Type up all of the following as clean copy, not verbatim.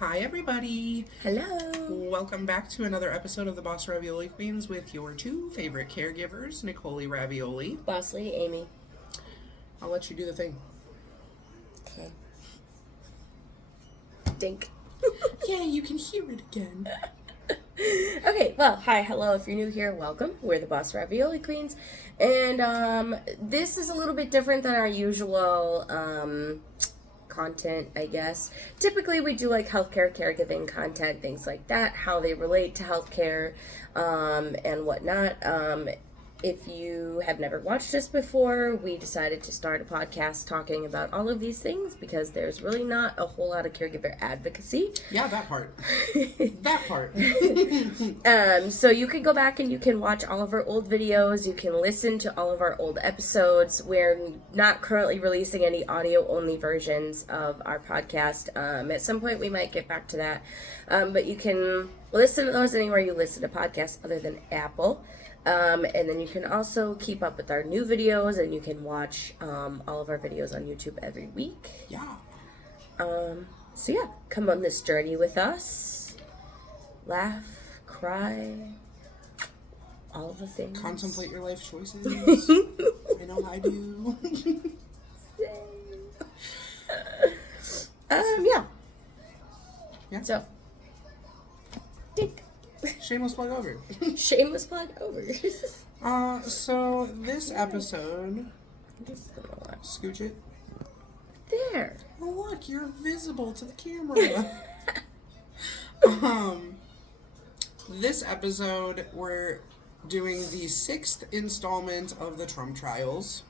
Hi, everybody. Hello. Welcome back to another episode of the Boss Ravioli Queens with your two favorite caregivers, Nicole Ravioli. Bossly, Amy. I'll let you do the thing. Okay. Dink. Yeah, you can hear it again. Okay, well, hi, hello. If you're new here, welcome. We're the Boss Ravioli Queens. And this is a little bit different than our usual content, I guess. Typically, we do like healthcare, caregiving content, things like that, how they relate to healthcare and whatnot. If you have never watched us before, we decided to start a podcast talking about all of these things because there's really not a whole lot of caregiver advocacy. Yeah, that part. That part. So you can go back and you can watch all of our old videos. You can listen to all of our old episodes. We're not currently releasing any audio-only versions of our podcast. At some point, we might get back to that. But you can listen to those anywhere you listen to podcasts other than Apple. And then you can also keep up with our new videos, and you can watch all of our videos on YouTube every week. Yeah. So yeah, come on this journey with us. Laugh, cry, all the things. Contemplate your life choices. I know I do. Yeah. Yeah. So, dink. Shameless plug over. Shameless plug over. So this episode, I'm just gonna watch. scooch it. There. Oh, look, you're visible to the camera. This episode, we're doing the 6th installment of the Trump trials.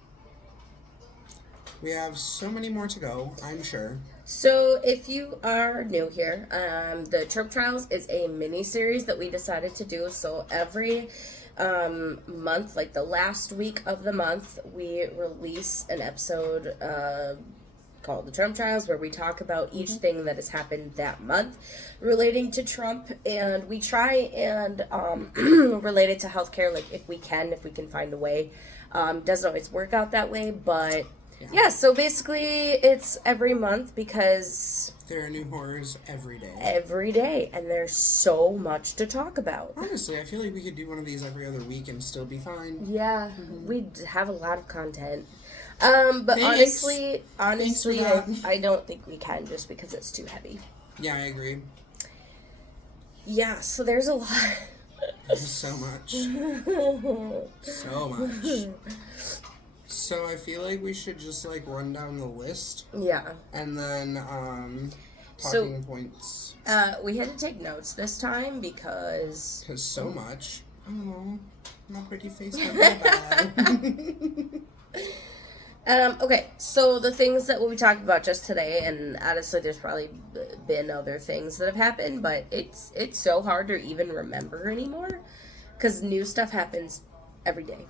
We have so many more to go, I'm sure. So, if you are new here, the Trump Trials is a mini-series that we decided to do. So, every month, like the last week of the month, we release an episode called the Trump Trials, where we talk about each thing that has happened that month relating to Trump, and we try and relate it to healthcare, like if we can find a way. Doesn't always work out that way, but yeah, so basically it's every month because there are new horrors every day. Every day, and there's so much to talk about. Honestly, I feel like we could do one of these every other week and still be fine. Yeah, we'd have a lot of content. But Thanks. honestly, I don't think we can just because it's too heavy. Yeah, I agree. Yeah, so there's a lot. There's so much. So much. So I feel like we should just like run down the list. Yeah. And then talking points. We had to take notes this time because so much. Oh, my pretty face went bye. Okay, so the things that we'll be talking about just today, and honestly, there's probably been other things that have happened, but it's so hard to even remember anymore because new stuff happens every day.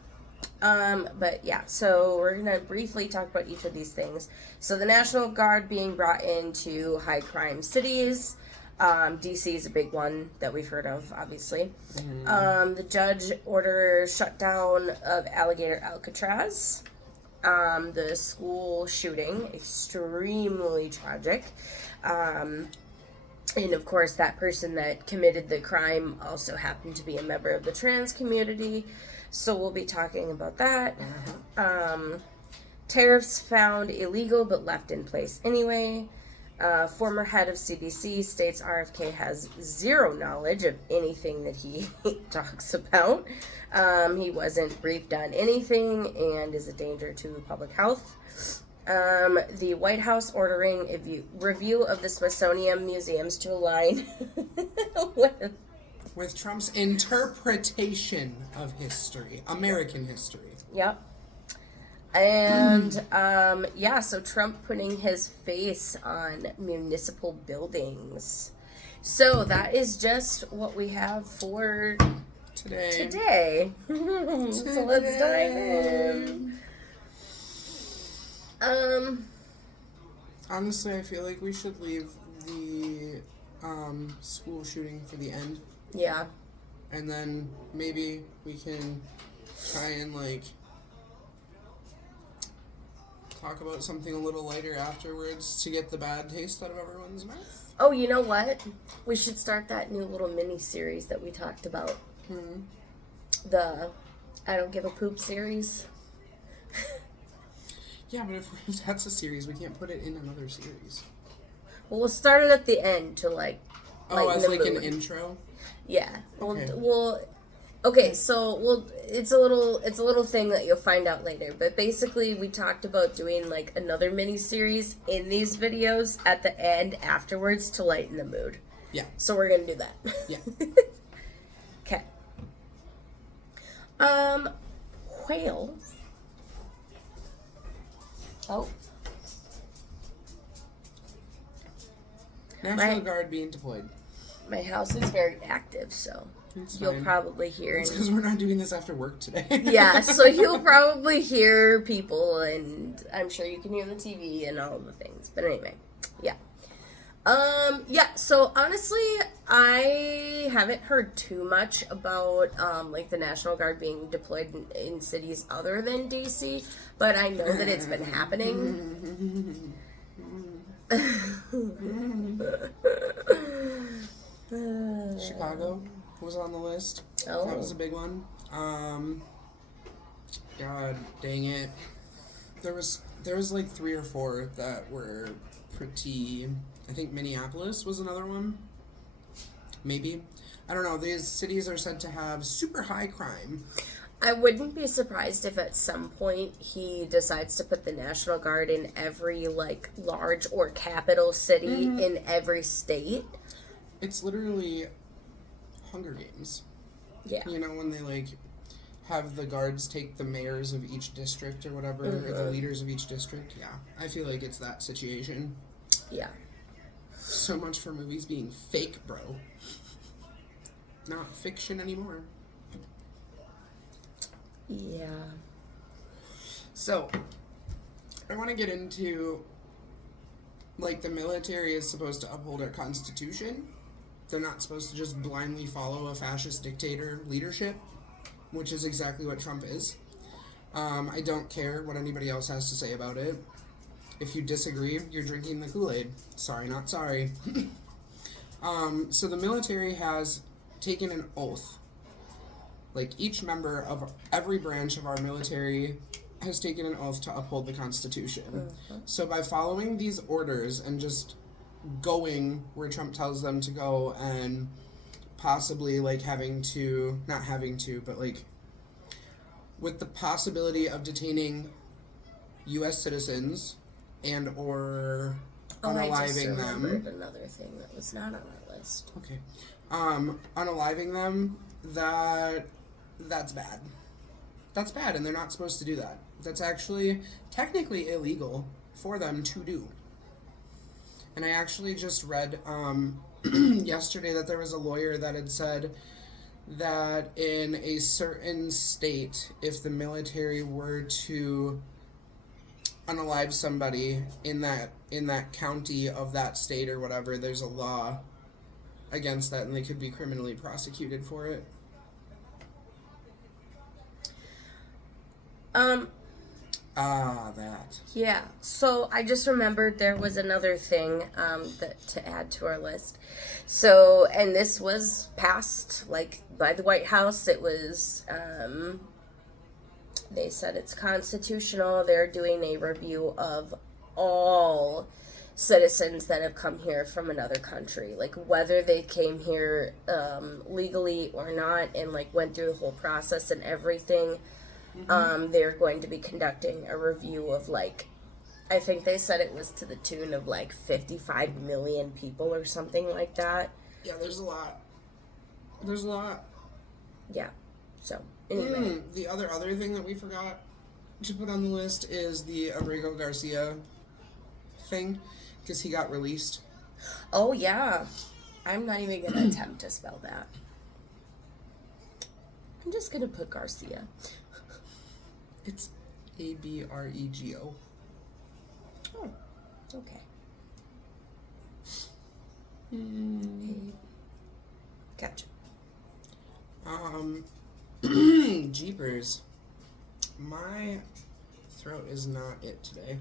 But yeah, so we're gonna briefly talk about each of these things. So the National Guard being brought into high crime cities. DC is a big one that we've heard of, obviously. The judge orders shutdown of Alligator Alcatraz. The school shooting, extremely tragic. And of course, that person that committed the crime also happened to be a member of the trans community. So we'll be talking about that. Tariffs found illegal but left in place anyway. Former head of CDC states RFK has zero knowledge of anything that he talks about. He wasn't briefed on anything and is a danger to public health. The White House ordering a review of the Smithsonian museums to align with Trump's interpretation of history, American history. Yep. And, so Trump putting his face on municipal buildings. So that is just what we have for today. So let's dive in. Honestly, I feel like we should leave the school shooting for the end. Yeah. And then maybe we can try and talk about something a little lighter afterwards to get the bad taste out of everyone's mouth. Oh, you know what? We should start that new little mini series that we talked about. The I Don't Give a Poop series. Yeah, but if that's a series, we can't put it in another series. Well, we'll start it at the end to like. Oh, as like mood. an intro. Yeah. Okay. Okay, so it's a little thing that you'll find out later. But basically, we talked about doing like another mini series in these videos at the end afterwards to lighten the mood. Yeah. So we're gonna do that. Yeah. Okay. Whale. Oh. National Guard being deployed. My house is very active, so It's you'll fine. probably hear. It's because we're not doing this after work today. Yeah, so you'll probably hear people, and I'm sure you can hear the TV and all the things. But anyway, yeah. Yeah, so honestly, I haven't heard too much about, like, the National Guard being deployed in cities other than DC, but I know that it's been happening. Chicago was on the list. Oh. That was a big one. God dang it. There was like 3 or 4 that were pretty. I think Minneapolis was another one. Maybe. I don't know. These cities are said to have super high crime. I wouldn't be surprised if at some point he decides to put the National Guard in every, like, large or capital city in every state. It's literally Hunger Games. Yeah. You know, when they, like, have the guards take the mayors of each district or whatever, or the leaders of each district. Yeah. I feel like it's that situation. Yeah. So much for movies being fake, bro. Not fiction anymore. Yeah. So, I want to get into, like, the military is supposed to uphold our Constitution. They're not supposed to just blindly follow a fascist dictator leadership, which is exactly what Trump is. I don't care what anybody else has to say about it. If you disagree, you're drinking the Kool-Aid. Sorry, not sorry. So the military has taken an oath. Like, each member of every branch of our military has taken an oath to uphold the Constitution. So by following these orders and just going where Trump tells them to go and possibly, like, not having to, but, like, with the possibility of detaining U.S. citizens and or unaliving I just them. remembered another thing that was not on our list. Okay. Unaliving them, that's bad. That's bad, and they're not supposed to do that. That's actually technically illegal for them to do. And I actually just read yesterday that there was a lawyer that had said that in a certain state, if the military were to unalive somebody in that county of that state or whatever, there's a law against that, and they could be criminally prosecuted for it. That. Yeah. So I just remembered there was another thing that to add to our list. So, and this was passed like by the White House. It was. They said it's constitutional. They're doing a review of all citizens that have come here from another country, like whether they came here legally or not, and like went through the whole process and everything. They're going to be conducting a review of, like, I think they said it was to the tune of like 55 million people or something like that. Yeah, there's a lot. Yeah. So anyway, the other thing that we forgot to put on the list is the Abrego Garcia thing, because he got released. Oh yeah, I'm not even gonna attempt to spell that. I'm just gonna put Garcia. It's Abrego. Oh, okay. Gotcha. Jeepers. My throat is not it today.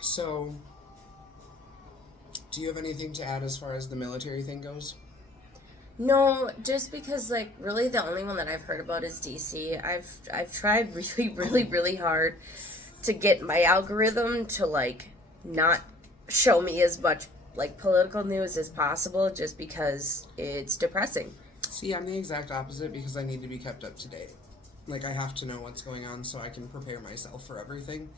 So, do you have anything to add as far as the military thing goes? No, just because like really the only one that I've heard about is DC. I've tried really hard to get my algorithm to like not show me as much like political news as possible just because it's depressing. See, I'm the exact opposite because I need to be kept up to date. Like, I have to know what's going on so I can prepare myself for everything.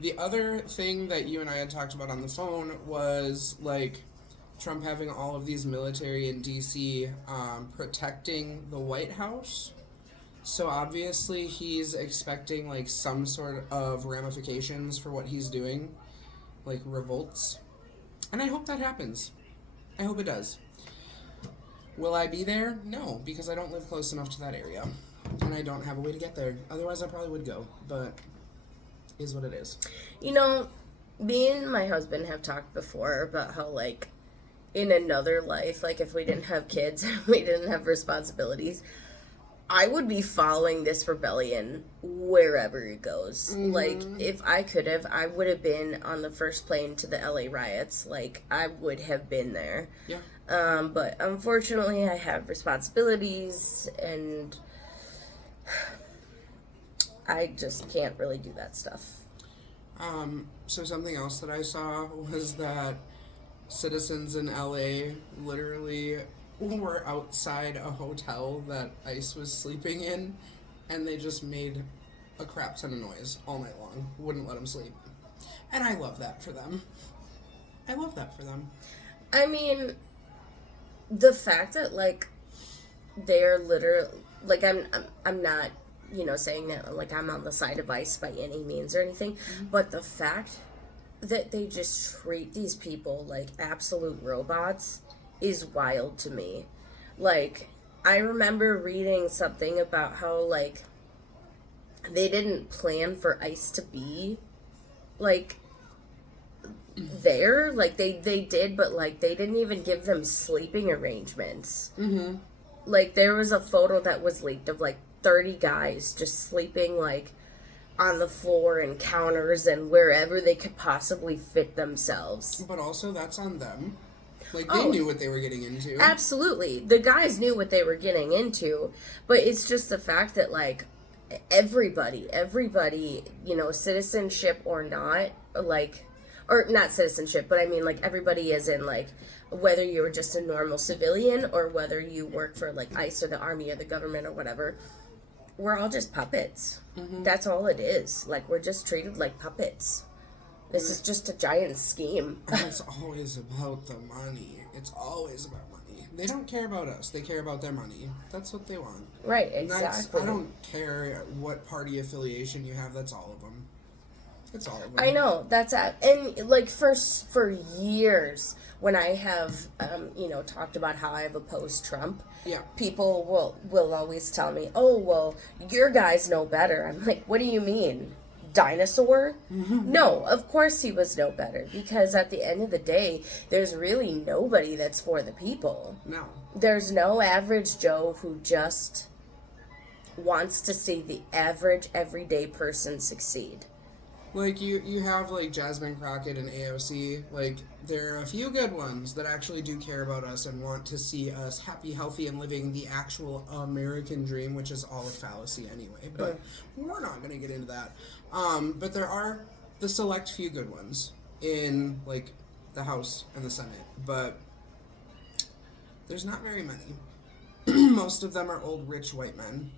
The other thing that you and I had talked about on the phone was, like, Trump having all of these military in D.C. Protecting the White House. So, obviously, he's expecting, like, some sort of ramifications for what he's doing. Like, revolts. And I hope that happens. I hope it does. Will I be there? No, because I don't live close enough to that area. And I don't have a way to get there. Otherwise, I probably would go. But is what it is. You know, me and my husband have talked before about how, like, in another life, like, if we didn't have kids, we didn't have responsibilities, I would be following this rebellion wherever it goes. Mm-hmm. Like, if I could have, I would have been on the first plane to the LA riots. Like, I would have been there. Yeah. But unfortunately, I have responsibilities, and I just can't really do that stuff. So something else that I saw was that citizens in LA literally were outside a hotel that ICE was sleeping in, and they just made a crap ton of noise all night long. Wouldn't let them sleep. And I love that for them. I love that for them. I mean, the fact that, like, they're literally, like, I'm not, you know, saying that, like, I'm on the side of ICE by any means or anything, but the fact that they just treat these people like absolute robots is wild to me. Like, I remember reading something about how, like, they didn't plan for ICE to be, like, there. Like, they did, but, like, they didn't even give them sleeping arrangements. Mm-hmm. Like, there was a photo that was leaked of, like, 30 guys just sleeping, like, on the floor and counters and wherever they could possibly fit themselves. But also, that's on them. Like, they knew what they were getting into. Absolutely. The guys knew what they were getting into, but it's just the fact that, like, everybody, you know, citizenship or not, like, or not citizenship, but I mean, like, everybody is in, like, whether you're just a normal civilian or whether you work for, like, ICE or the army or the government or whatever, we're all just puppets. Mm-hmm. That's all it is. Like, we're just treated like puppets. This is just a giant scheme. It's always about the money. It's always about money. They don't care about us. They care about their money. That's what they want. Right, exactly. I don't care what party affiliation you have. That's all of them. It's all of them. I know. That's it. And, like, for years, when I have, you know, talked about how I've opposed Trump, yeah, people will always tell me, oh, well, your guys know better. I'm like, what do you mean? Dinosaur? Mm-hmm. No, of course he was no better, because at the end of the day, there's really nobody that's for the people. No. There's no average Joe who just wants to see the average everyday person succeed. Like, you have, like, Jasmine Crockett and AOC. Like, there are a few good ones that actually do care about us and want to see us happy, healthy, and living the actual American dream, which is all a fallacy anyway. But we're not going to get into that. But there are the select few good ones in, like, the House and the Senate. But there's not very many. Most of them are old, rich white men.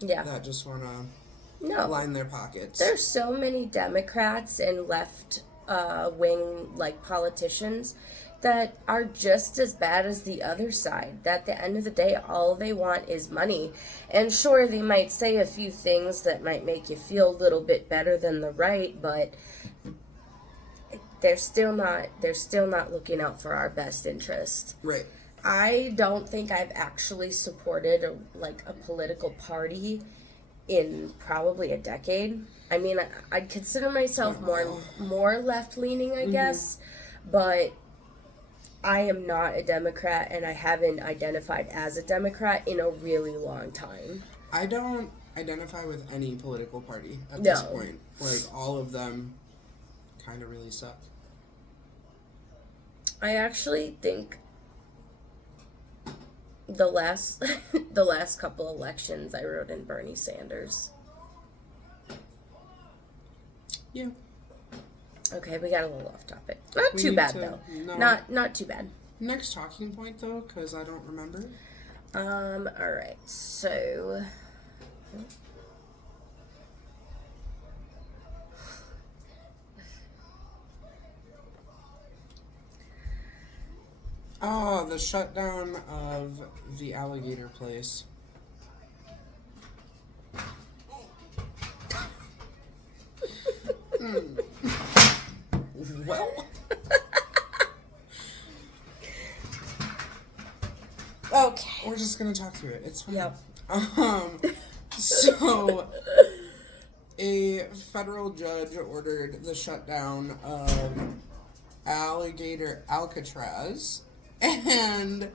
Yeah. That just want to... No. line their pockets. There's so many Democrats and left wing, like, politicians that are just as bad as the other side. That at the end of the day, all they want is money. And sure, they might say a few things that might make you feel a little bit better than the right, but they're still not looking out for our best interest. Right. I don't think I've actually supported a political party in probably a decade. I mean, I'd consider myself more left-leaning, I guess, but I am not a Democrat, and I haven't identified as a Democrat in a really long time. I don't identify with any political party at No. this point. Like, all of them kind of really suck. I actually think the last the last couple elections I wrote in Bernie Sanders. Yeah. Okay, we got a little off topic. Not We too need bad to- though. no. Not too bad. Next talking point, though, because I don't remember. All right. So Oh, the shutdown of the alligator place. Well. okay. We're just gonna talk through it. It's fine. Yep. So a federal judge ordered the shutdown of alligator Alcatraz, and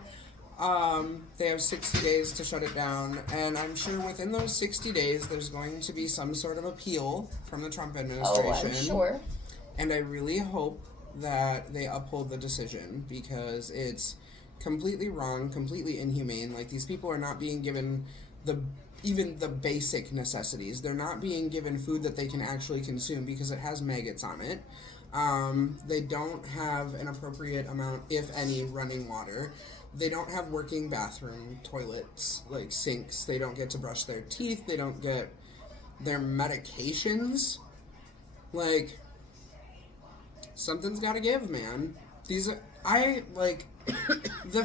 they have 60 days to shut it down, and I'm sure within those 60 days there's going to be some sort of appeal from the Trump administration. Oh, I'm sure. And I really hope that they uphold the decision, because it's completely wrong, completely inhumane. Like, these people are not being given even the basic necessities. They're not being given food that they can actually consume because it has maggots on it. They don't have an appropriate amount, if any, running water. They don't have working bathroom toilets, like sinks. They don't get to brush their teeth. They don't get their medications. Like, something's gotta give, man. The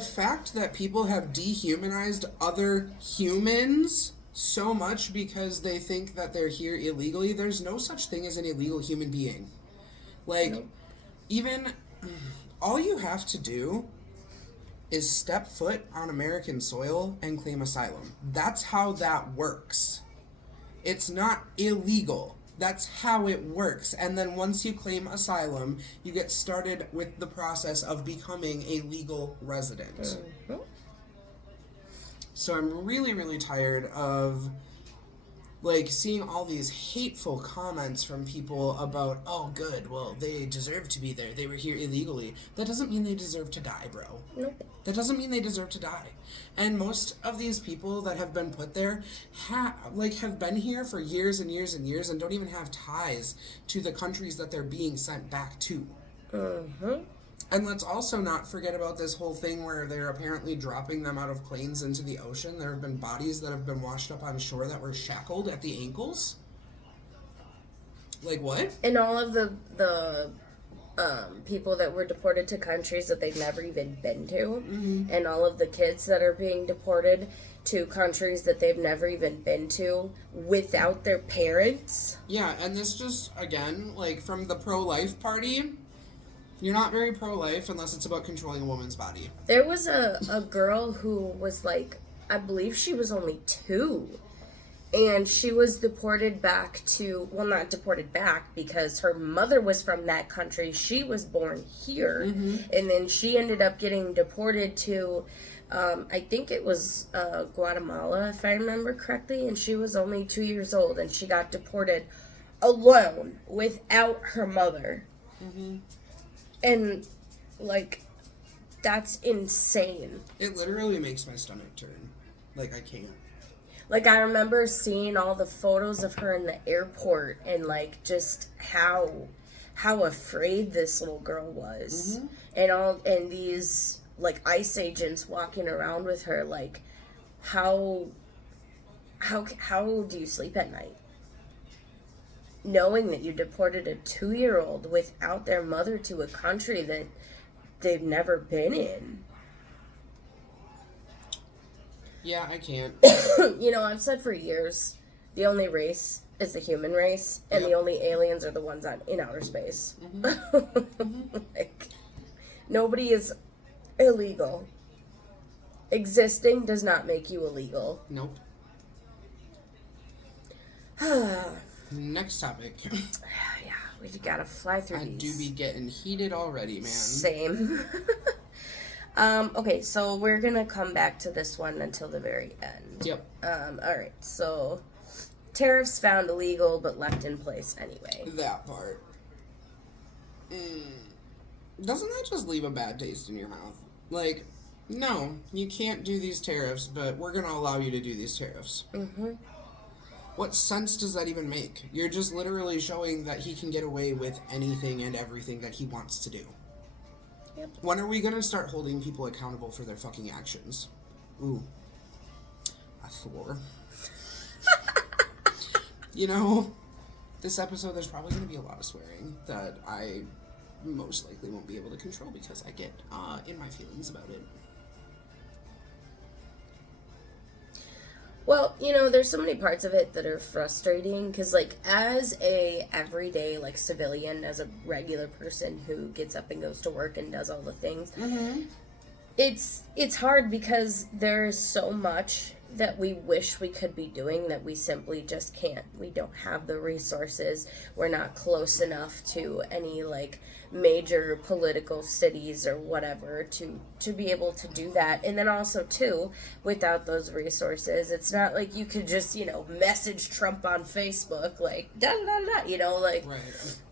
fact that people have dehumanized other humans so much because they think that they're here illegally, there's no such thing as an illegal human being. Like, Nope. even all you have to do is step foot on American soil and claim asylum. That's how that works. It's not illegal. That's how it works. And then once you claim asylum, you get started with the process of becoming a legal resident. Mm-hmm. So I'm really, really tired of, like, seeing all these hateful comments from people about, oh, good, well, they deserve to be there. They were here illegally. That doesn't mean they deserve to die, bro. Nope. That doesn't mean they deserve to die. And most of these people that have been put there have been here for years and years and years and don't even have ties to the countries that they're being sent back to. Mm-hmm. And let's also not forget about this whole thing where they're apparently dropping them out of planes into the ocean. There have been bodies that have been washed up on shore that were shackled at the ankles. Like, what? And all of the people that were deported to countries that they've never even been to, Mm-hmm. and all of the kids that are being deported to countries that they've never even been to without their parents. Yeah, and this just, again, like, from the pro-life party, you're not very pro-life unless it's about controlling a woman's body. There was a girl who was like, I believe she was only 2. And she was deported back to, well, not deported back because her mother was from that country. She was born here. Mm-hmm. And then she ended up getting deported to, I think it was Guatemala, if I remember correctly. And she was only 2 years old. And she got deported alone without her mother. Mm-hmm. And, like, that's insane. It literally makes my stomach turn. Like, I can't. Like, I remember seeing all the photos of her in the airport and, like, just how afraid this little girl was. Mm-hmm. And these, like, ICE agents walking around with her, like, how do you sleep at night? Knowing that you deported a 2-year-old without their mother to a country that they've never been in. Yeah, I can't. You know, I've said for years, the only race is the human race, and Yep. the only aliens are the ones in outer space. Mm-hmm. Like, nobody is illegal. Existing does not make you illegal. Nope. Next topic. Yeah, we gotta fly through I these. do be getting heated already, man. Same. Okay, so we're gonna come back to this one until the very end. Yep. Alright, so tariffs found illegal but left in place anyway. That part. Doesn't that just leave a bad taste in your mouth? Like, no, you can't do these tariffs, but we're gonna allow you to do these tariffs. Mm-hmm. What sense does that even make? You're just literally showing that he can get away with anything and everything that he wants to do. Yep. When are we gonna start holding people accountable for their fucking actions? Ooh. A Thor. You know, this episode there's probably gonna be a lot of swearing that I most likely won't be able to control because I get in my feelings about it. Well, you know, there's so many parts of it that are frustrating because, like, as a everyday, like, civilian, as a regular person who gets up and goes to work and does all the things, it's hard because there's so much that we wish we could be doing that we simply just can't. We don't have the resources. We're not close enough to any, like, major political cities or whatever to be able to do that. And then also, too, without those resources, it's not like you could just, you know, message Trump on Facebook, like, da-da-da-da, you know, like, Right.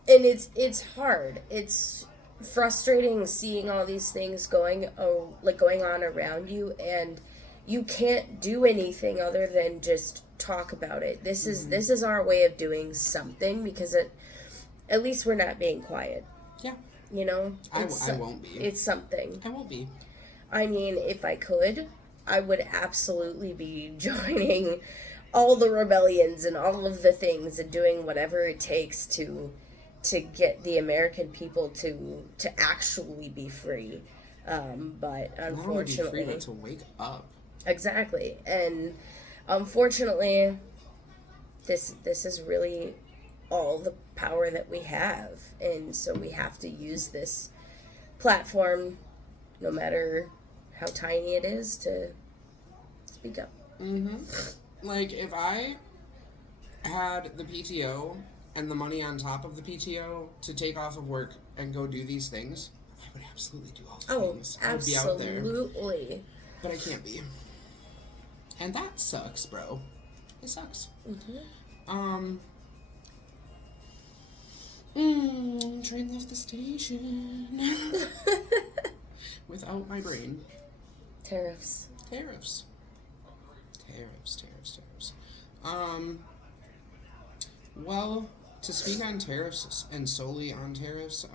And it's hard. It's frustrating seeing all these things going on around you, and you can't do anything other than just talk about it. This is our way of doing something because at least we're not being quiet. Yeah. You know? I won't be. It's something. I won't be. I mean, if I could, I would absolutely be joining all the rebellions and all of the things and doing whatever it takes to get the American people to actually be free. But unfortunately, not only be free, but to wake up. Exactly. And unfortunately, this is really all the power that we have, and so we have to use this platform, no matter how tiny it is, to speak up. Like, if I had the PTO and the money on top of the PTO to take off of work and go do these things, I would absolutely do all the things. I would be out there. Absolutely. But I can't be. And that sucks, bro. It sucks. Train left the station. Without my brain. Tariffs. Well, to speak on tariffs and solely on tariffs,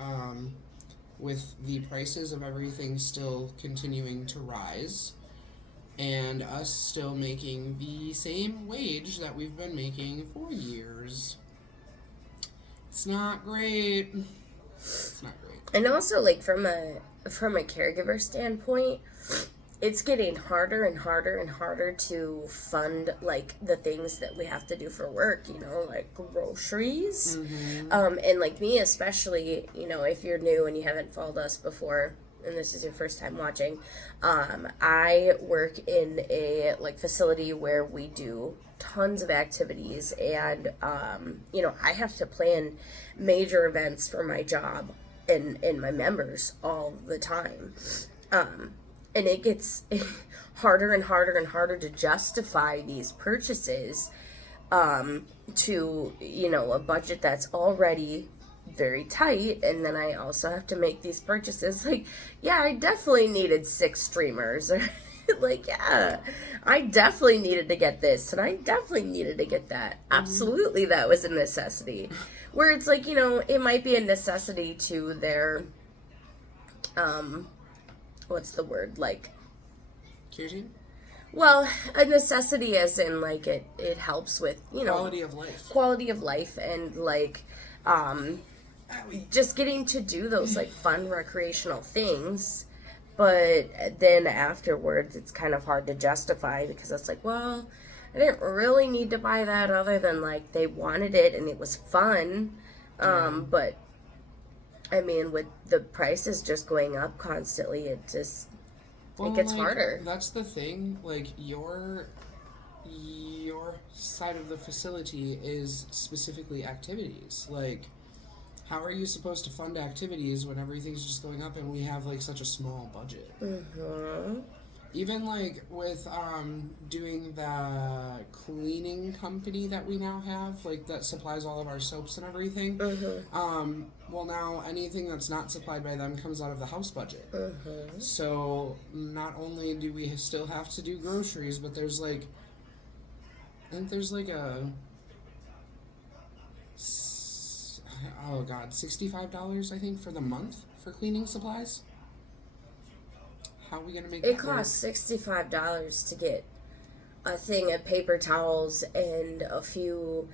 with the prices of everything still continuing to rise, and us still making the same wage that we've been making for years, it's not great. It's not great. And also, like, from a caregiver standpoint, it's getting harder and harder and harder to fund, like, the things that we have to do for work, you know, like groceries. And, like, me especially, you know, if you're new and you haven't followed us before, and this is your first time watching, I work in a, like, facility where we do tons of activities, and, you know, I have to plan major events for my job and my members all the time. And it gets harder and harder and harder to justify these purchases to, you know, a budget that's already very tight. And then I also have to make these purchases. Like, yeah, I definitely needed 6 streamers. Or like, yeah, I definitely needed to get this, and I definitely needed to get that. Absolutely, that was a necessity. Where it's like, you know, it might be a necessity to their what's the word, like, Care team? well, a necessity as in, like, it helps with, you know, quality of life and, like, just getting to do those, like, fun recreational things. But then afterwards it's kind of hard to justify because it's like, well, I didn't really need to buy that other than, like, they wanted it and it was fun. But I mean, with the prices just going up constantly, it gets harder. That's the thing. Like, your side of the facility is specifically activities. Like, How are you supposed to fund activities when everything's just going up and we have like such a small budget? Mm-hmm. Even like with doing the cleaning company that we now have, like that supplies all of our soaps and everything. Mm-hmm. Well, now anything that's not supplied by them comes out of the house budget. Mm-hmm. So not only do we still have to do groceries, but there's like, I think there's like a, oh god, $65 I think for the month for cleaning supplies. How are we gonna make It that work? costs $65 to get a thing of paper towels and a few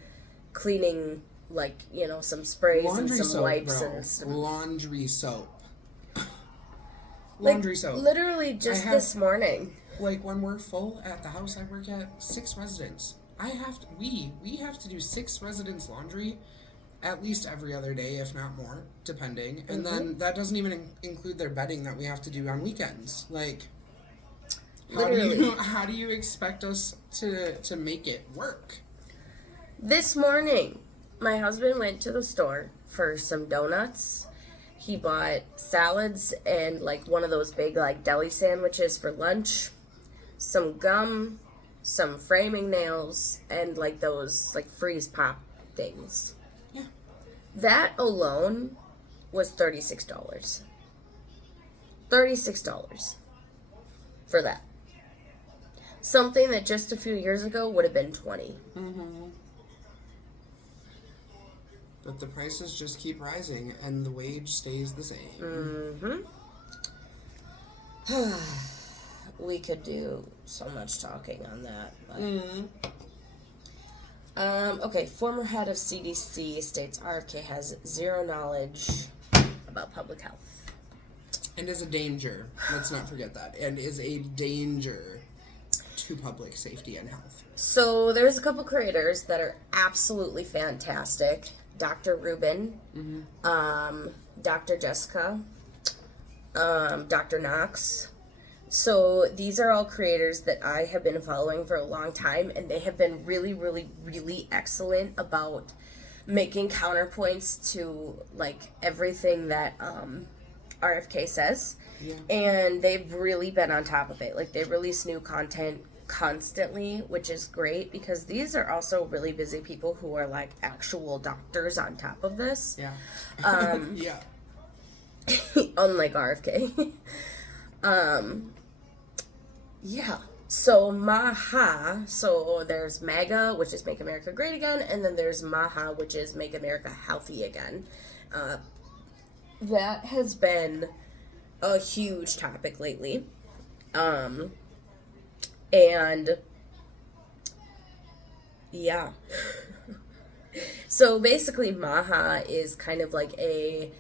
cleaning, like, some sprays and Laundry some soap, wipes bro. and stuff. Laundry soap. Like, Laundry soap. literally just this morning. Like when we're full at the house I work at, 6 residents. We have to do 6 residents' laundry at least every other day, if not more, depending. And then that doesn't even include their bedding that we have to do on weekends. Like, how do you expect us to make it work? This morning, my husband went to the store for some donuts. He bought salads and like one of those big like deli sandwiches for lunch, some gum, some framing nails, and like those like freeze pop things. Yeah. That alone was $36. $36 for that. Something that just a few years ago would have been $20. Mm-hmm. But the prices just keep rising, and the wage stays the same. Mm-hmm. We could do so much talking on that. But... okay, former head of CDC states RFK has zero knowledge about public health. And is a danger. Let's not forget that. And is a danger to public safety and health. So there's a couple creators that are absolutely fantastic. Dr. Rubin, Dr. Jessica, Dr. Knox. So these are all creators that I have been following for a long time, and they have been really, really, really excellent about making counterpoints to like everything that RFK says. Yeah. And they've really been on top of it. Like they release new content constantly, which is great because these are also really busy people who are like actual doctors on top of this. Yeah. Yeah. Unlike RFK. Yeah. So MAHA, so there's MAGA, which is Make America Great Again, and then there's MAHA, which is Make America Healthy Again. That has been a huge topic lately. And yeah. So basically MAHA is kind of like a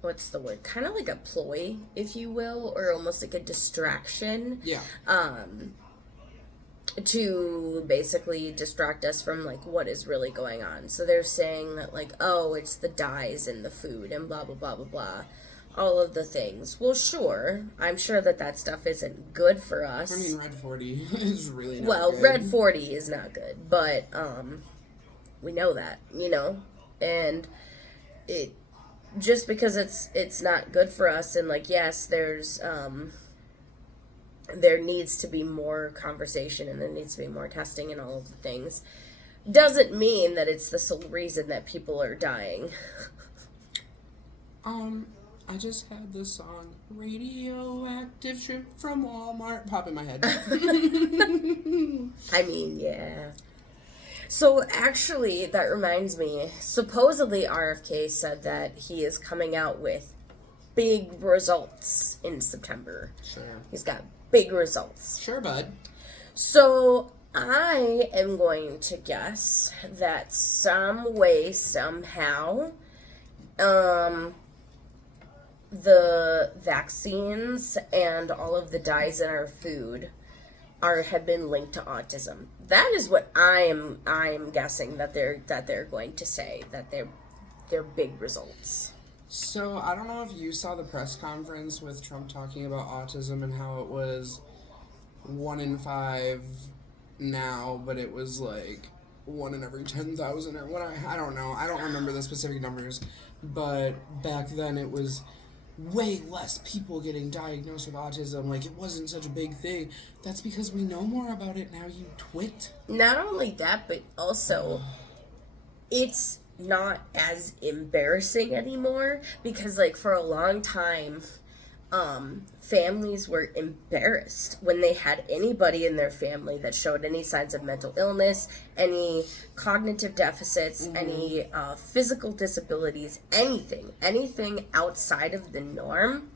what's the word? Kind of like a ploy, if you will, or almost like a distraction. Yeah. To basically distract us from like what is really going on. So they're saying that like, oh, it's the dyes in the food and blah blah blah blah blah. All of the things. Well, sure. I'm sure that stuff isn't good for us. I mean, Red 40 is really not well, good. Red 40 is not good, but we know that, and it just because it's not good for us, and like yes, there's there needs to be more conversation and there needs to be more testing and all of the things, doesn't mean that it's the sole reason that people are dying. I just had the song Radioactive Shrimp from Walmart pop in my head. I mean, yeah. So actually, that reminds me, supposedly RFK said that he is coming out with big results in September. Sure. He's got big results. Sure, bud. So I am going to guess that some way, somehow, the vaccines and all of the dyes in our food have been linked to autism. That is what I'm guessing that they're going to say, that they're big results. So I don't know if you saw the press conference with Trump talking about autism and how it was 1 in 5 now, but it was like 1 in every 10,000 or what, I don't know. I don't remember the specific numbers, but back then it was way less people getting diagnosed with autism. Like, it wasn't such a big thing. That's because we know more about it now, you twit. Not only that, but also it's not as embarrassing anymore because, like, for a long time, families were embarrassed when they had anybody in their family that showed any signs of mental illness, any cognitive deficits, any physical disabilities, anything outside of the norm.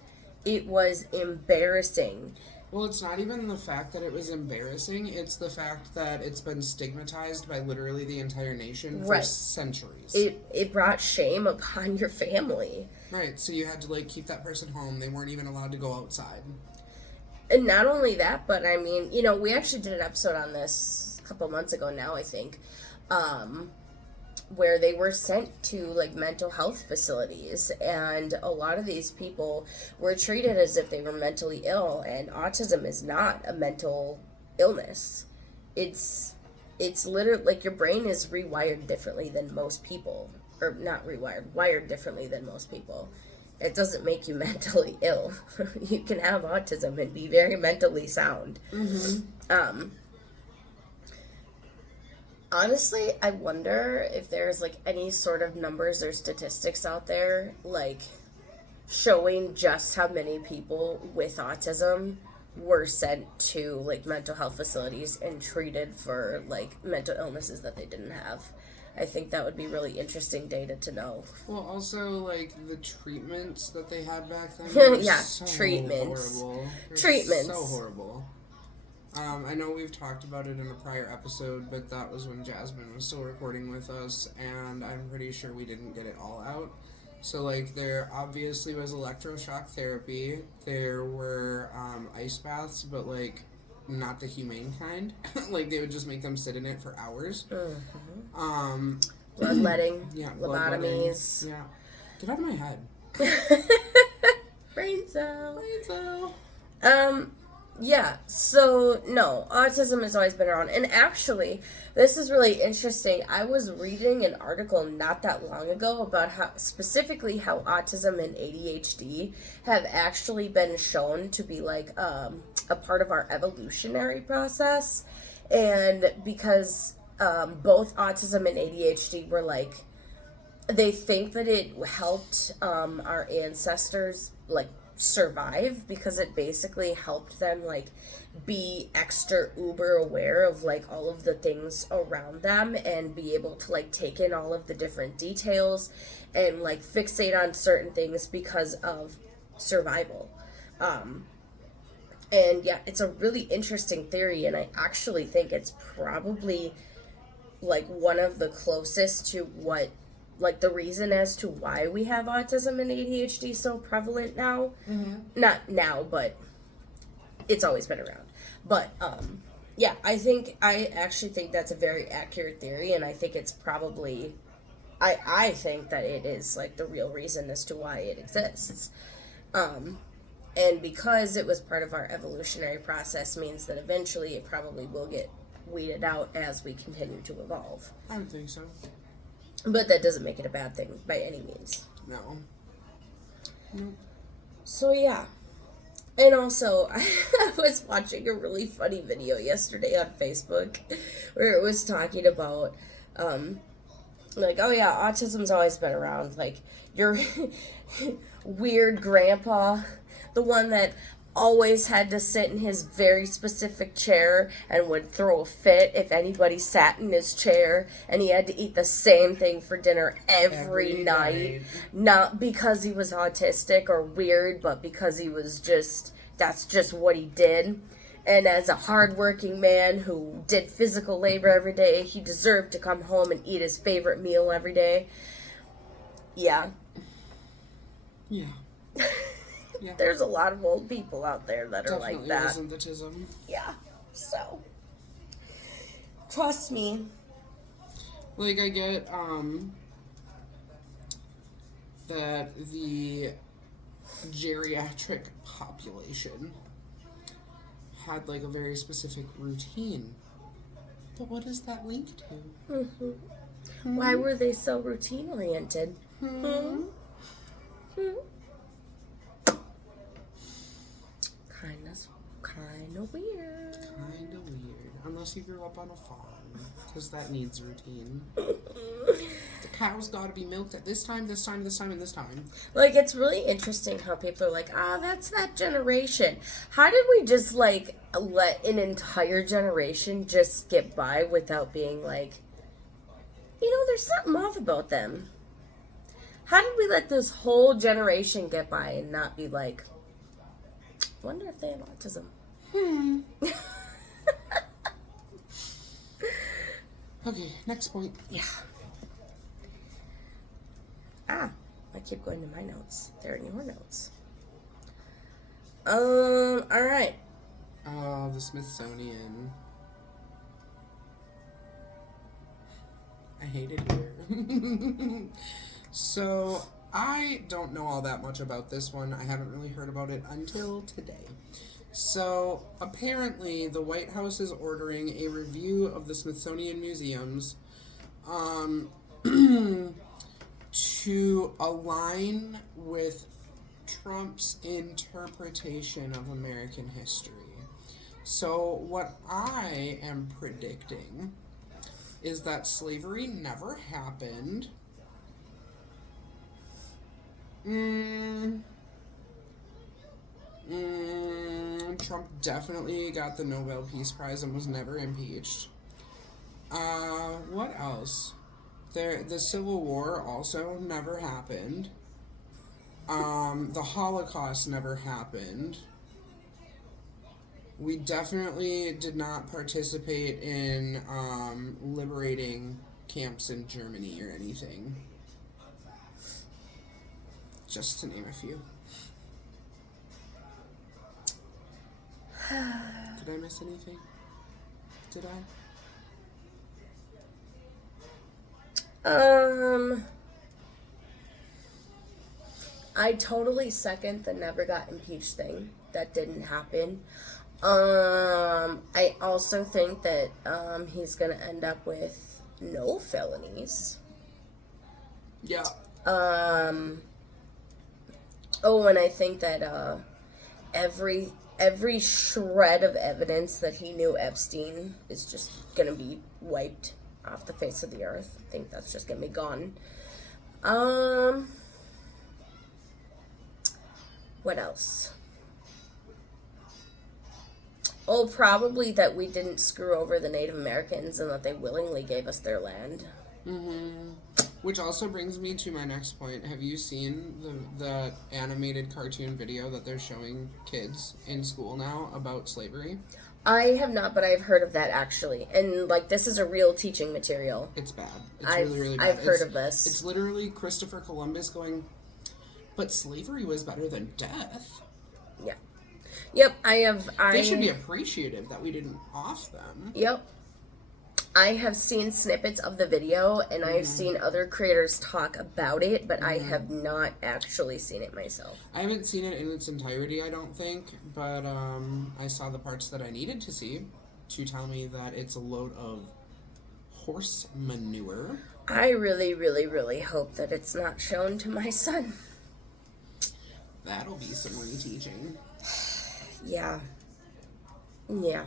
It was embarrassing. Well, it's not even the fact that it was embarrassing, it's the fact that it's been stigmatized by literally the entire nation for centuries. It brought shame upon your family. Right, so you had to, like, keep that person home. They weren't even allowed to go outside. And not only that, but I mean, you know, we actually did an episode on this a couple months ago now, I think, where they were sent to, like, mental health facilities, and a lot of these people were treated as if they were mentally ill, and autism is not a mental illness. It's literally, like, your brain is rewired differently than most people. Or not rewired, wired differently than most people. It doesn't make you mentally ill. You can have autism and be very mentally sound. Honestly, I wonder if there's, like, any sort of numbers or statistics out there, like, showing just how many people with autism were sent to, like, mental health facilities and treated for, like, mental illnesses that they didn't have. I think that would be really interesting data to know. Well, also, like, the treatments that they had back then yeah, so treatments. Horrible. Treatments. So horrible. I know we've talked about it in a prior episode, but that was when Jasmine was still recording with us, and I'm pretty sure we didn't get it all out. So, like, there obviously was electroshock therapy. There were ice baths, but, like, not the humane kind. Like, they would just make them sit in it for hours. Bloodletting. Yeah, lobotomies. Yeah. Get out of my head. Brain cell. Brain cell. Yeah, so, no, autism has always been around. And actually, this is really interesting. I was reading an article not that long ago about how autism and ADHD have actually been shown to be, like, a part of our evolutionary process. And because both autism and ADHD were, like, they think that it helped our ancestors, like, survive because it basically helped them, like, be extra uber aware of, like, all of the things around them and be able to, like, take in all of the different details and, like, fixate on certain things because of survival. And yeah, it's a really interesting theory, and I actually think it's probably, like, one of the closest to what, like, the reason as to why we have autism and ADHD so prevalent now. Not now, but it's always been around. But, yeah, I actually think that's a very accurate theory, and I think it's probably, I think that it is, like, the real reason as to why it exists. And because it was part of our evolutionary process means that eventually it probably will get weeded out as we continue to evolve. I would think so. But that doesn't make it a bad thing by any means. No. So, yeah. And also, I was watching a really funny video yesterday on Facebook where it was talking about, like, oh yeah, autism's always been around. Like, your weird grandpa, the one that always had to sit in his very specific chair and would throw a fit if anybody sat in his chair, and he had to eat the same thing for dinner every night. Not because he was autistic or weird, but because he was just, that's just what he did. And as a hardworking man who did physical labor every day, he deserved to come home and eat his favorite meal every day. Yeah. Yeah. Yeah. There's a lot of old people out there that are Definitely like that. Definitely Yeah. So, trust me. Like, I get, that the geriatric population had, like, a very specific routine But what is that linked to? Mm-hmm. Why were they so routine oriented? Hmm. Kind of weird. Kind of weird. Unless you grew up on a farm. Because that needs routine. The cow's got to be milked at this time, this time, this time, and this time. Like, it's really interesting how people are like, that's that generation. How did we just, like, let an entire generation just get by without being like, there's something off about them? How did we let this whole generation get by and not be like, wonder if they have autism? Okay, next point. Yeah. I keep going to my notes. They're in your notes. Alright. Oh, the Smithsonian. I hate it here. So, I don't know all that much about this one. I haven't really heard about it until today. So, apparently, the White House is ordering a review of the Smithsonian museums to align with Trump's interpretation of American history. So, what I am predicting is that slavery never happened. Trump definitely got the Nobel Peace Prize and was never impeached. What else? The Civil War also never happened. The Holocaust never happened. We definitely did not participate in liberating camps in Germany or anything. Just to name a few. Did I miss anything? Did I? I totally second the never got impeached thing. That didn't happen. I also think that he's gonna end up with no felonies. Yeah. Oh, and I think that every shred of evidence that he knew Epstein is just gonna be wiped off the face of the earth. I think that's just gonna be gone. What else? Oh, probably that we didn't screw over the Native Americans and that they willingly gave us their land. Mm-hmm. Which also brings me to my next point. Have you seen the animated cartoon video that they're showing kids in school now about slavery? I have not, but I've heard of that actually. And, like, this is a real teaching material. It's bad. It's really, really bad. I've heard of this. It's literally Christopher Columbus going, but slavery was better than death. Yeah. Yep, They should be appreciative that we didn't off them. Yep. I have seen snippets of the video, and I've seen other creators talk about it, but I have not actually seen it myself. I haven't seen it in its entirety, I don't think, but I saw the parts that I needed to see to tell me that it's a load of horse manure. I really, really, really hope that it's not shown to my son. That'll be some reteaching. Yeah. Yeah.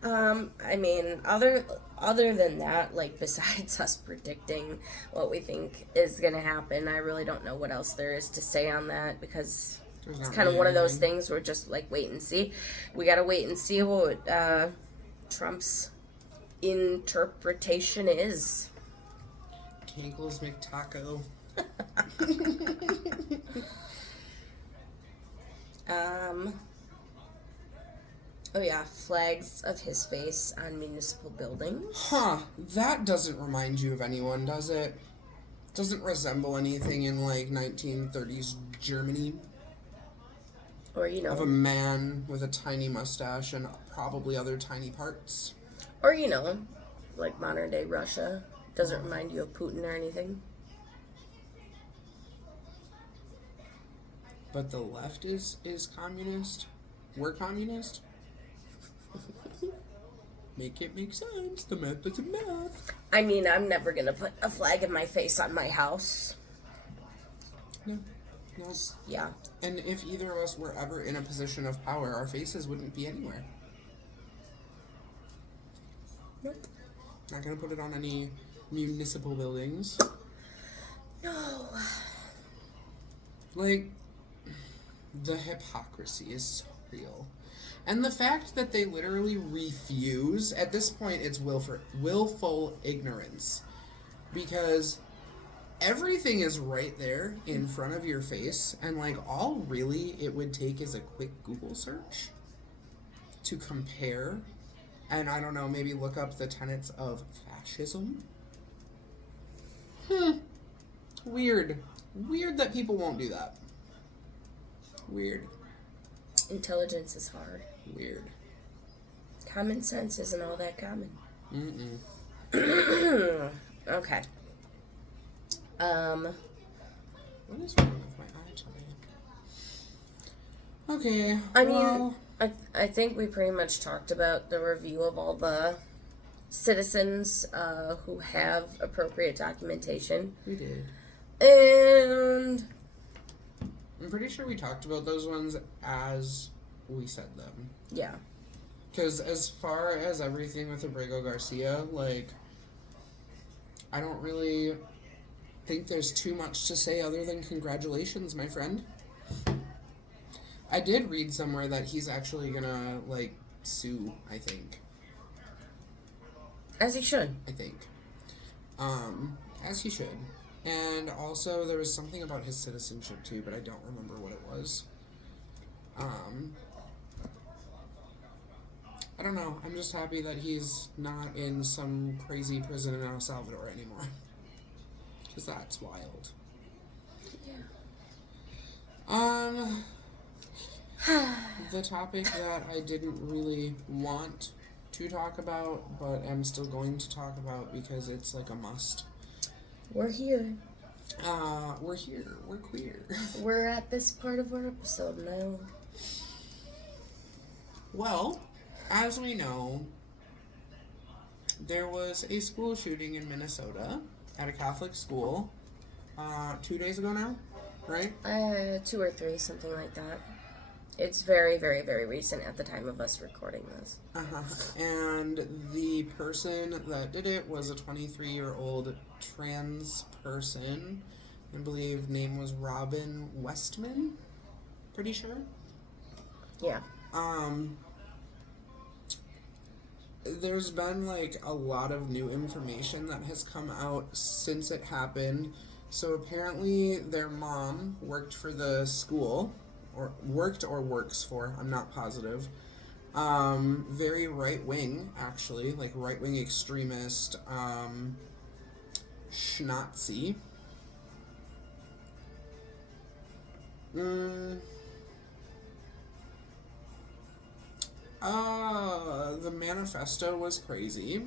I mean, other than that, like, besides us predicting what we think is gonna happen, I really don't know what else there is to say on that, because it's kind of one of those things where just, like, wait and see. We gotta wait and see what Trump's interpretation is. Cankles McTaco. Oh yeah, flags of his face on municipal buildings. Huh, that doesn't remind you of anyone, does it? Doesn't resemble anything in, like, 1930s Germany. Or, you know. Of a man with a tiny mustache and probably other tiny parts. Or, you know, like modern day Russia. Doesn't remind you of Putin or anything. But the left is communist? We're communist? Make it make sense. The math doesn't math. I mean, I'm never gonna put a flag in my face on my house. No. No. Yeah. And if either of us were ever in a position of power, our faces wouldn't be anywhere. Nope. Not gonna put it on any municipal buildings. No. Like, the hypocrisy is so real. And the fact that they literally refuse, at this point, it's willful ignorance. Because everything is right there in front of your face, and, like, all really it would take is a quick Google search to compare, and I don't know, maybe look up the tenets of fascism. Weird. Weird that people won't do that. Weird. Intelligence is hard. Weird. Common sense isn't all that common. Okay. What is wrong with my eye today? Okay. I mean, I think we pretty much talked about the review of all the citizens who have appropriate documentation. We did. And I'm pretty sure we talked about those ones as we said them. yeah. Because as far as everything with Abrego Garcia, like, I don't really think there's too much to say other than congratulations, my friend. I did read somewhere that he's actually gonna, like, sue, I think. As he should. I think. As he should. And also, there was something about his citizenship, too, but I don't remember what it was. I don't know. I'm just happy that he's not in some crazy prison in El Salvador anymore. Because that's wild. Yeah. The topic that I didn't really want to talk about, but I'm still going to talk about because it's like a must. We're here. We're here. We're queer. We're at this part of our episode now. Well, as we know, there was a school shooting in Minnesota at a Catholic school 2 days ago now, right? 2 or 3, something like that. It's very, very, very recent at the time of us recording this. And the person that did it was a 23-year-old trans person. I believe name was Robin Westman. Pretty sure. Yeah. There's been like a lot of new information that has come out since it happened. So apparently their mom worked for the school, or works for, I'm not positive. Very right-wing, actually, like right-wing extremist, Schnazi. The manifesto was crazy.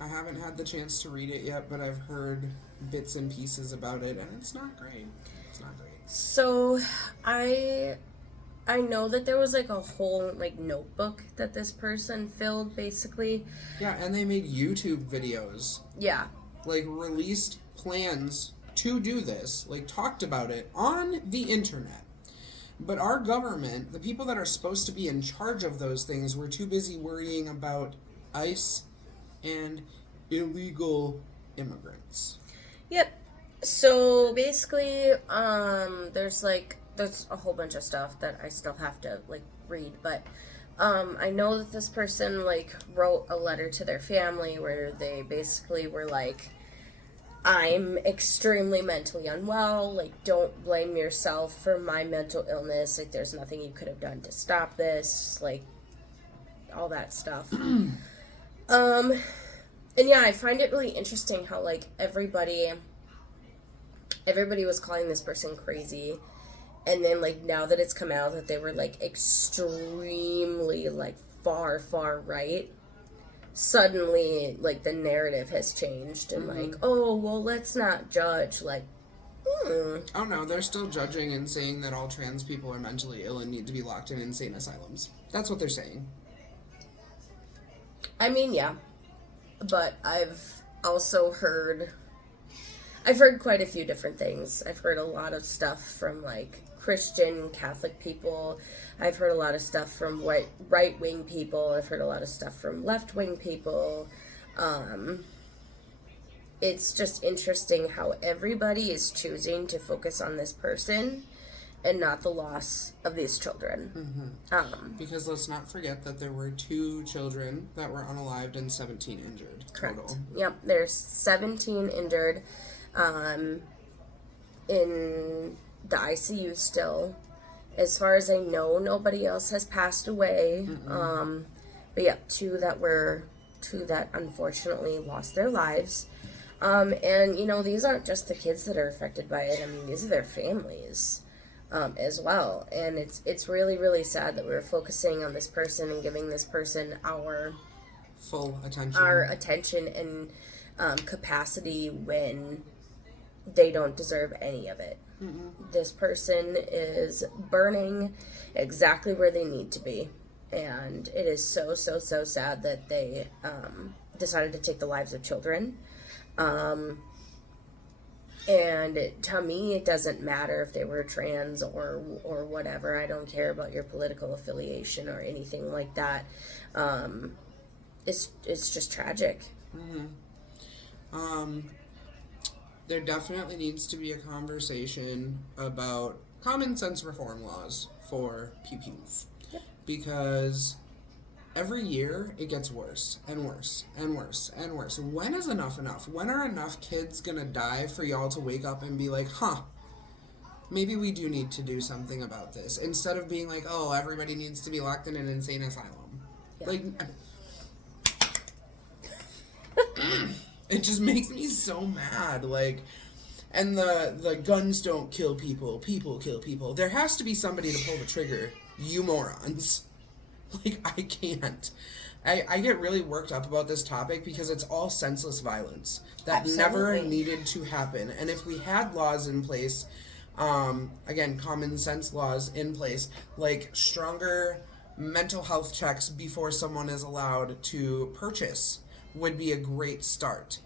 I haven't had the chance to read it yet, but I've heard bits and pieces about it, and it's not great. It's not great. So, I know that there was like a whole like notebook that this person filled, basically. Yeah, and they made YouTube videos. Yeah. Like, released plans to do this, like, talked about it on the internet. But our government, the people that are supposed to be in charge of those things, were too busy worrying about ICE and illegal immigrants. Yep. So basically, there's a whole bunch of stuff that I still have to like read, but I know that this person like wrote a letter to their family where they basically were like, I'm extremely mentally unwell, like, don't blame yourself for my mental illness, like, there's nothing you could have done to stop this, like, all that stuff. And yeah, I find it really interesting how, like, everybody was calling this person crazy, and then, like, now that it's come out that they were, like, extremely, like, far right, suddenly, like, the narrative has changed, and, like, oh, well, let's not judge, like, Oh, no, they're still judging and saying that all trans people are mentally ill and need to be locked in insane asylums. That's what they're saying. I mean, yeah, but I've heard quite a few different things. I've heard a lot of stuff from like Christian Catholic people. I've heard a lot of stuff from right wing people. I've heard a lot of stuff from left wing people. Um, it's just interesting how everybody is choosing to focus on this person and not the loss of these children. Because let's not forget that there were 2 children that were unalived and 17 injured Correct. total. Yep, there's 17 injured in the ICU still. As far as I know, nobody else has passed away. But yeah, two that unfortunately lost their lives. And these aren't just the kids that are affected by it. I mean, these are their families as well. And it's really, really sad that we're focusing on this person and giving this person our full attention, and capacity when they don't deserve any of it. This person is burning exactly where they need to be, and it is so sad that they decided to take the lives of children. And to me, it doesn't matter if they were trans or whatever. I don't care about your political affiliation or anything like that. It's just tragic. There definitely needs to be a conversation about common sense reform laws for pew-pews. Yep. Because every year it gets worse and worse and worse and worse. When is enough enough? When are enough kids gonna die for y'all to wake up and be like, maybe we do need to do something about this, instead of being like, oh, everybody needs to be locked in an insane asylum. Yeah. Like, it just makes me so mad. Like, and the guns don't kill people, people kill people. There has to be somebody to pull the trigger, you morons. Like, I can't. I get really worked up about this topic because it's all senseless violence that Absolutely. never needed to happen. And if we had laws in place, again, common sense laws in place, like stronger mental health checks before someone is allowed to purchase, would be a great start.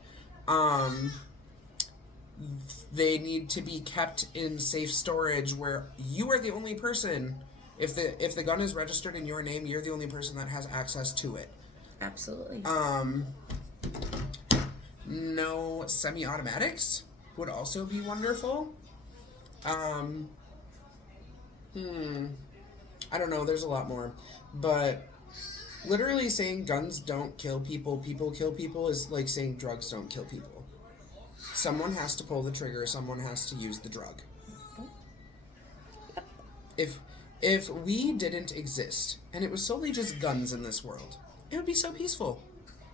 They need to be kept in safe storage where you are the only person. If the gun is registered in your name, you're the only person that has access to it. Absolutely. No semi-automatics would also be wonderful. I don't know, there's a lot more. But literally saying guns don't kill people, people kill people is like saying drugs don't kill people. Someone has to pull the trigger, someone has to use the drug. If we didn't exist, and it was solely just guns in this world, it would be so peaceful.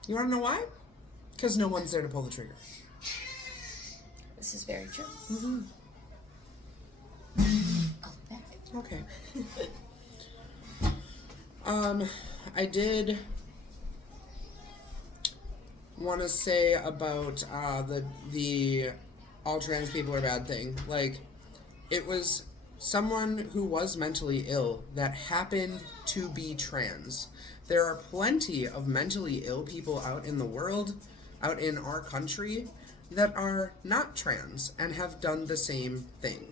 You want to know why? Because no one's there to pull the trigger. This is very true. Okay. I did want to say about the all trans people are bad thing. Like, it was someone who was mentally ill that happened to be trans. There are plenty of mentally ill people out in the world, out in our country, that are not trans and have done the same thing.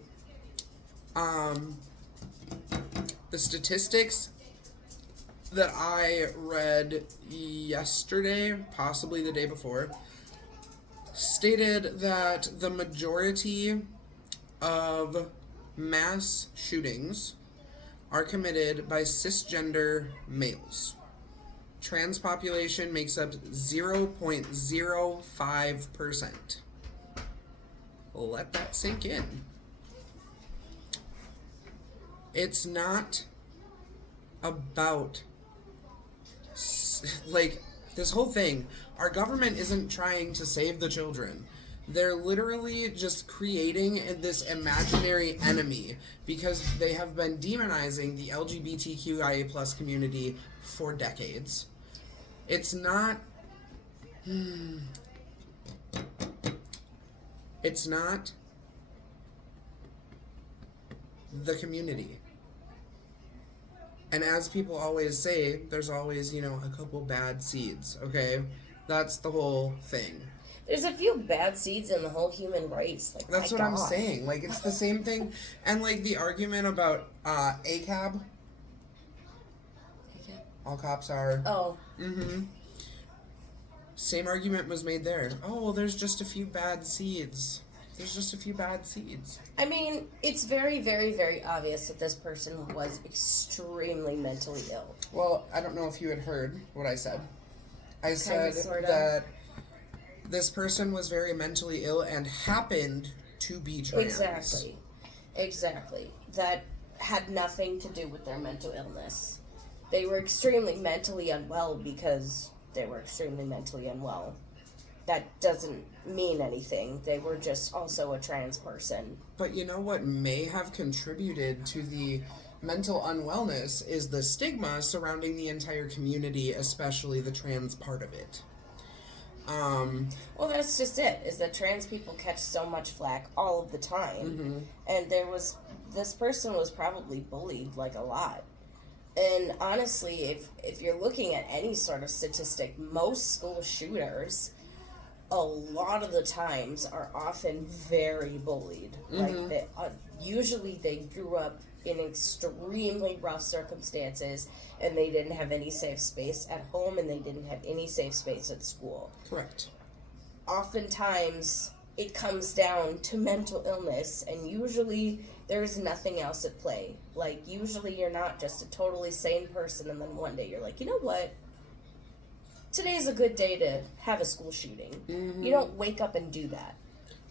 The statistics that I read yesterday, possibly the day before, stated that the majority of mass shootings are committed by cisgender males. Trans population makes up 0.05%. Let that sink in. It's not about, like, this whole thing. Our government isn't trying to save the children. They're literally just creating this imaginary enemy because they have been demonizing the LGBTQIA plus community for decades. It's not... It's not the community. And as people always say, there's always, a couple bad seeds, okay? That's the whole thing. There's a few bad seeds in the whole human race. Like, That's my what I'm God. saying. Like, it's the same thing. And, like, the argument about ACAB, all cops are. Oh. Mm-hmm. Same argument was made there. Oh, well, there's just a few bad seeds. There's just a few bad seeds. I mean, it's very, very, very obvious that this person was extremely mentally ill. Well, I don't know if you had heard what I said. I said sorta. that this person was very mentally ill and happened to be trans. Exactly. That had nothing to do with their mental illness. They were extremely mentally unwell because they were extremely mentally unwell. That doesn't mean anything. They were just also a trans person. But you know what may have contributed to the mental unwellness is the stigma surrounding the entire community, especially the trans part of it. Well, that's just it, is that trans people catch so much flack all of the time. And this person was probably bullied, like, a lot. And honestly, if you're looking at any sort of statistic, most school shooters, a lot of the times, are often very bullied. Like, usually they grew up in extremely rough circumstances, and they didn't have any safe space at home, and they didn't have any safe space at school. Correct. Oftentimes, it comes down to mental illness, and usually there's nothing else at play. Like, usually you're not just a totally sane person, and then one day you're like, you know what? Today's a good day to have a school shooting. You don't wake up and do that.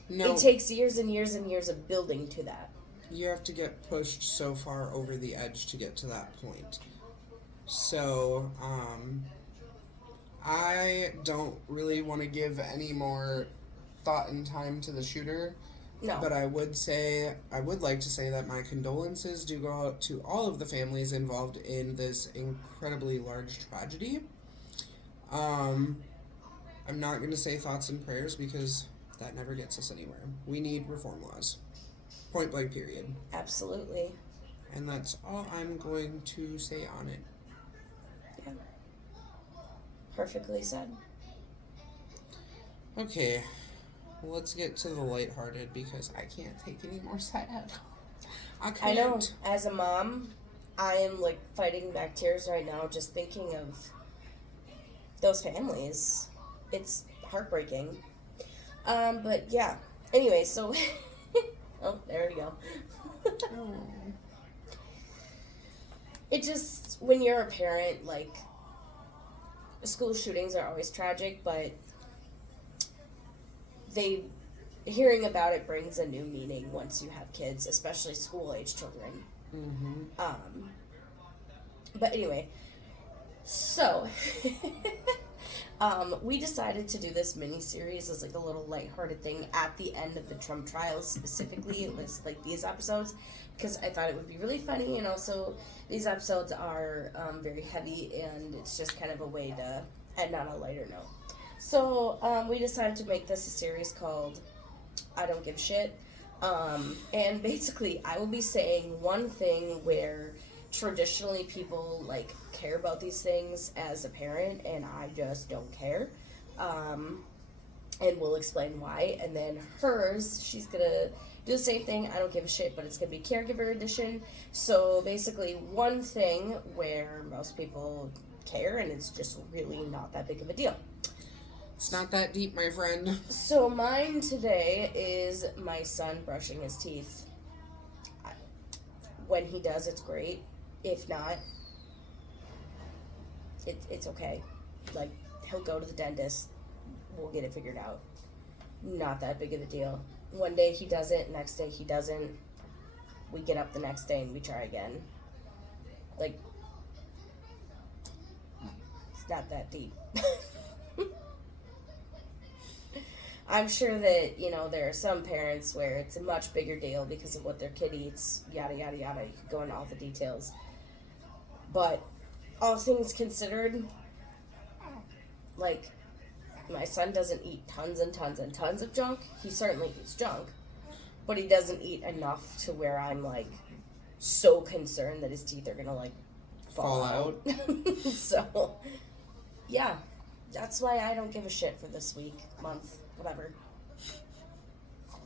No. It takes years and years and years of building to that. You have to get pushed so far over the edge to get to that point. So, I don't really want to give any more thought and time to the shooter. No. But I would like to say that my condolences do go out to all of the families involved in this incredibly large tragedy. I'm not going to say thoughts and prayers because that never gets us anywhere. We need reform laws. Point blank, period. Absolutely. And that's all I'm going to say on it. Yeah. Perfectly said. Okay, let's get to the lighthearted because I can't take any more sad. I know. As a mom, I am like fighting back tears right now just thinking of those families. It's heartbreaking. But yeah. Anyway, so oh, there we go. It just, when you're a parent, like, school shootings are always tragic, but hearing about it brings a new meaning once you have kids, especially school-age children. But anyway, so, we decided to do this mini-series as, like, a little lighthearted thing at the end of the Trump trials, specifically. It was, like, these episodes, because I thought it would be really funny, and also these episodes are very heavy, and it's just kind of a way to end on a lighter note. So, we decided to make this a series called I Don't Give Shit, and basically, I will be saying one thing where traditionally people, like, care about these things as a parent, and I just don't care, and we'll explain why. And then hers, she's gonna do the same thing, I don't give a shit, but it's gonna be caregiver edition. So basically, one thing where most people care, and it's just really not that big of a deal. It's not that deep, my friend. So mine today is my son brushing his teeth. When he does, it's great. If not, it's okay. Like, he'll go to the dentist. We'll get it figured out. Not that big of a deal. One day he does it, next day he doesn't. We get up the next day and we try again. Like, it's not that deep. I'm sure that, there are some parents where it's a much bigger deal because of what their kid eats, yada, yada, yada. You could go into all the details. But all things considered, like, my son doesn't eat tons and tons and tons of junk. He certainly eats junk, but he doesn't eat enough to where I'm, like, so concerned that his teeth are gonna, like, fallout. So, yeah, that's why I don't give a shit for this week, month, whatever.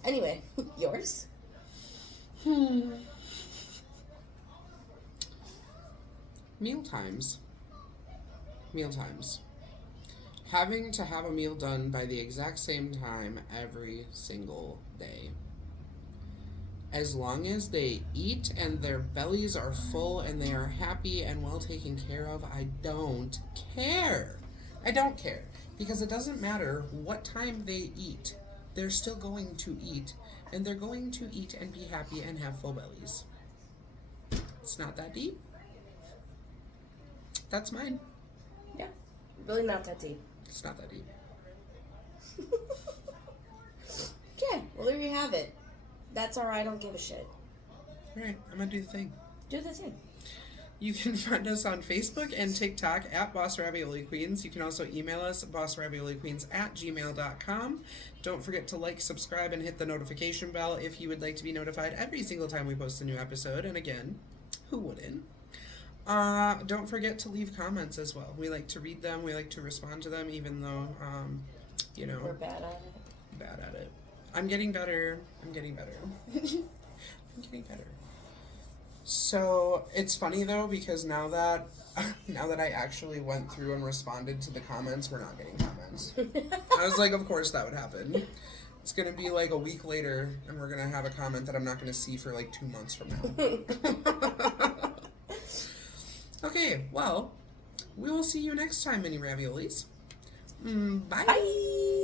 Anyway, yours? Meal times. Meal times. Having to have a meal done by the exact same time every single day. As long as they eat and their bellies are full and they are happy and well taken care of, I don't care. I don't care. Because it doesn't matter what time they eat. They're still going to eat. And they're going to eat and be happy and have full bellies. It's not that deep. That's mine. Yeah, really not that deep. It's not that deep. Okay, well, there you have it. That's our I don't give a shit. All right, I'm going to do the thing. Do the thing. You can find us on Facebook and TikTok at Boss Ravioli Queens. You can also email us at bossravioliqueens@gmail.com. Don't forget to like, subscribe, and hit the notification bell if you would like to be notified every single time we post a new episode. And again, who wouldn't? Don't forget to leave comments as well. We like to read them. We like to respond to them, even though, we're bad at it. Bad at it. I'm getting better. I'm getting better. I'm getting better. So it's funny though, because now that I actually went through and responded to the comments, we're not getting comments. I was like, of course that would happen. It's gonna be like a week later, and we're gonna have a comment that I'm not gonna see for like 2 months from now. Okay, well, we will see you next time, mini raviolis. Bye. Bye.